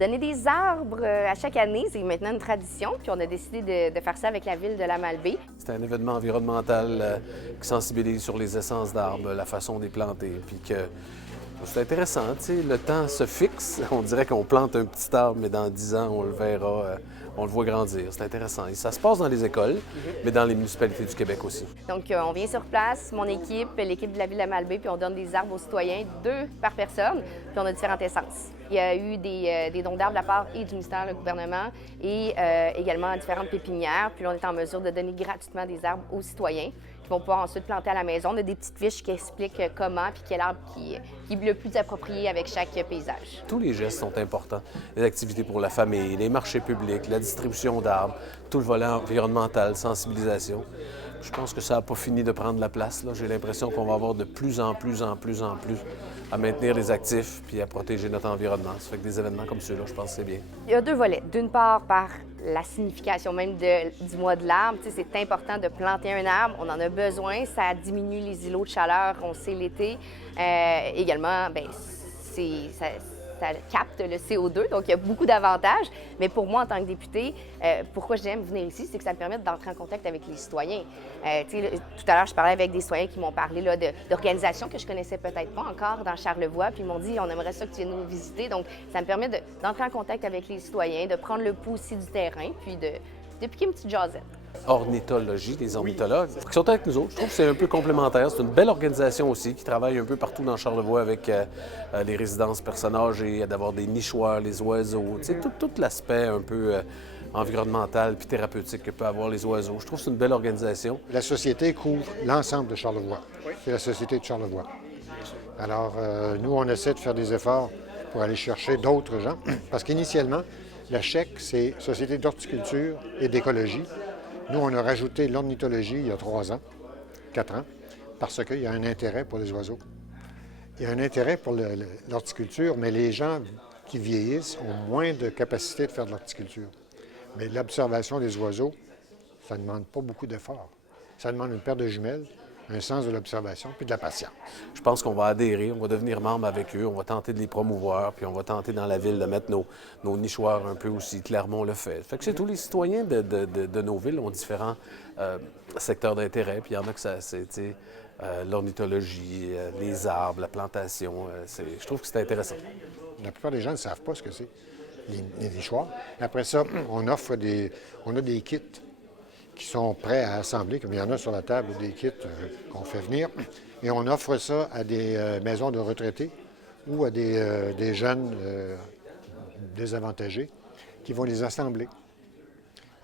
Donner des arbres à chaque année, c'est maintenant une tradition, puis on a décidé de faire ça avec la ville de la Malbaie. C'est un événement environnemental qui sensibilise sur les essences d'arbres, la façon de les planter, puis que c'est intéressant, tu sais, le temps se fixe. On dirait qu'on plante un petit arbre, mais dans 10 ans, on le verra, on le voit grandir. C'est intéressant. Et ça se passe dans les écoles, mais dans les municipalités du Québec aussi. Donc, on vient sur place, mon équipe, l'équipe de la ville de la Malbaie, puis on donne des arbres aux citoyens, 2 par personne, puis on a différentes essences. Il y a eu des dons d'arbres de la part et du ministère du gouvernement et également différentes pépinières. Puis là, on est en mesure de donner gratuitement des arbres aux citoyens qui vont pouvoir ensuite planter à la maison. On a des petites fiches qui expliquent comment puis quel arbre qui est le plus approprié avec chaque paysage. Tous les gestes sont importants. Les activités pour la famille, les marchés publics, la distribution d'arbres, tout le volet environnemental, sensibilisation. Je pense que ça n'a pas fini de prendre la place. J'ai l'impression qu'on va avoir de plus en plus à maintenir les actifs puis à protéger notre environnement. Ça fait que des événements comme ceux-là, je pense que c'est bien. Il y a 2 volets. D'une part, par la signification même du mois de l'arbre. Tu sais, c'est important de planter un arbre. On en a besoin. Ça diminue les îlots de chaleur, on sait l'été. Également, bien, ça capte le CO2, donc il y a beaucoup d'avantages. Mais pour moi, en tant que député, pourquoi j'aime venir ici, c'est que ça me permet d'entrer en contact avec les citoyens. Tout à l'heure, je parlais avec des citoyens qui m'ont parlé d'organisations que je connaissais peut-être pas encore dans Charlevoix, puis ils m'ont dit on aimerait ça que tu viennes nous visiter. Donc, ça me permet d'entrer en contact avec les citoyens, de prendre le pouls aussi du terrain, puis de piquer une petite jasette. Ornithologie, les ornithologues, qui sont avec nous autres. Je trouve que c'est un peu complémentaire. C'est une belle organisation aussi qui travaille un peu partout dans Charlevoix avec les résidences personnages et d'avoir des nichoirs, les oiseaux. Tu sais, tout l'aspect un peu environnemental puis thérapeutique que peut avoir les oiseaux. Je trouve que c'est une belle organisation. La société couvre l'ensemble de Charlevoix. C'est la société de Charlevoix. Alors, nous, on essaie de faire des efforts pour aller chercher d'autres gens, parce qu'initialement, la CHEC, c'est Société d'horticulture et d'écologie. Nous, on a rajouté l'ornithologie il y a 3 ans, 4 ans, parce qu'il y a un intérêt pour les oiseaux. Il y a un intérêt pour l'horticulture, mais les gens qui vieillissent ont moins de capacité de faire de l'horticulture. Mais l'observation des oiseaux, ça ne demande pas beaucoup d'efforts. Ça demande une paire de jumelles, un sens de l'observation, puis de la patience. Je pense qu'on va adhérer, on va devenir membre avec eux, on va tenter de les promouvoir, puis on va tenter dans la ville de mettre nos nichoirs un peu aussi. Clermont le fait. Fait que c'est tous les citoyens de nos villes ont différents secteurs d'intérêt, puis il y en a que c'est l'ornithologie, les arbres, la plantation. Je trouve que c'est intéressant. La plupart des gens ne savent pas ce que c'est, les nichoirs. Après ça, on a des kits qui sont prêts à assembler, comme il y en a sur la table, des kits qu'on fait venir. Et on offre ça à des maisons de retraités ou à des jeunes désavantagés qui vont les assembler.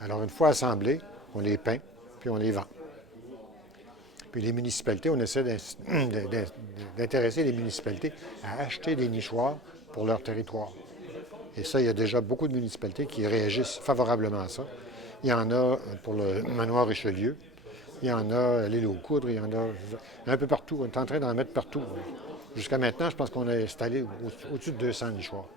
Alors, une fois assemblés, on les peint, puis on les vend. Puis les municipalités, on essaie d'intéresser les municipalités à acheter des nichoirs pour leur territoire. Et ça, il y a déjà beaucoup de municipalités qui réagissent favorablement à ça. Il y en a pour le manoir Richelieu, il y en a à l'île aux Coudres, il y en a un peu partout. On est en train d'en mettre partout. Jusqu'à maintenant, je pense qu'on a installé au-dessus de 200 nichoirs.